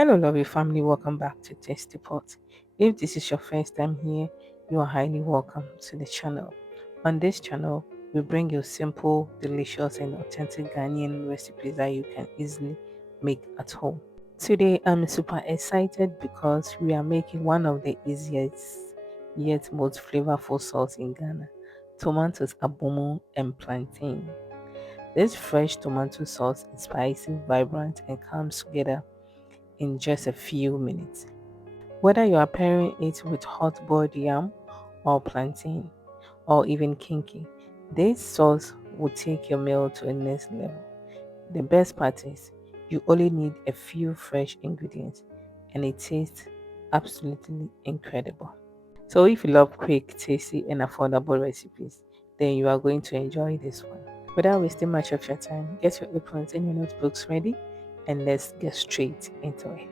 Hello, lovely family. Welcome back to Tasty Pot. If this is your first time here, you are highly welcome to the channel. On this channel, we bring you simple, delicious, and authentic Ghanaian recipes that you can easily make at home. Today, I'm super excited because we are making one of the easiest yet most flavorful sauce in Ghana: tomatoes, abomu, and plantain. This fresh tomato sauce is spicy, vibrant, and comes together in just a few minutes. Whether you are pairing it with hot boiled yam or plantain or even kinky, this sauce will take your meal to a next level. The best part is you only need a few fresh ingredients and it tastes absolutely incredible. So if you love quick, tasty and affordable recipes, then you are going to enjoy this one. Without wasting much of your time, get your aprons and your notebooks ready and let's get straight into it.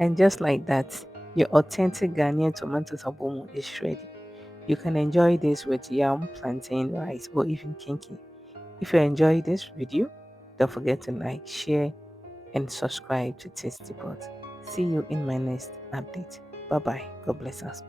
And just like that, your authentic Ghanaian tomatoes abomu is ready. You can enjoy this with yam, plantain, rice, or even kinky. If you enjoy this video, don't forget to like, share, and subscribe to Tasty Pot. See you in my next update. Bye bye. God bless us.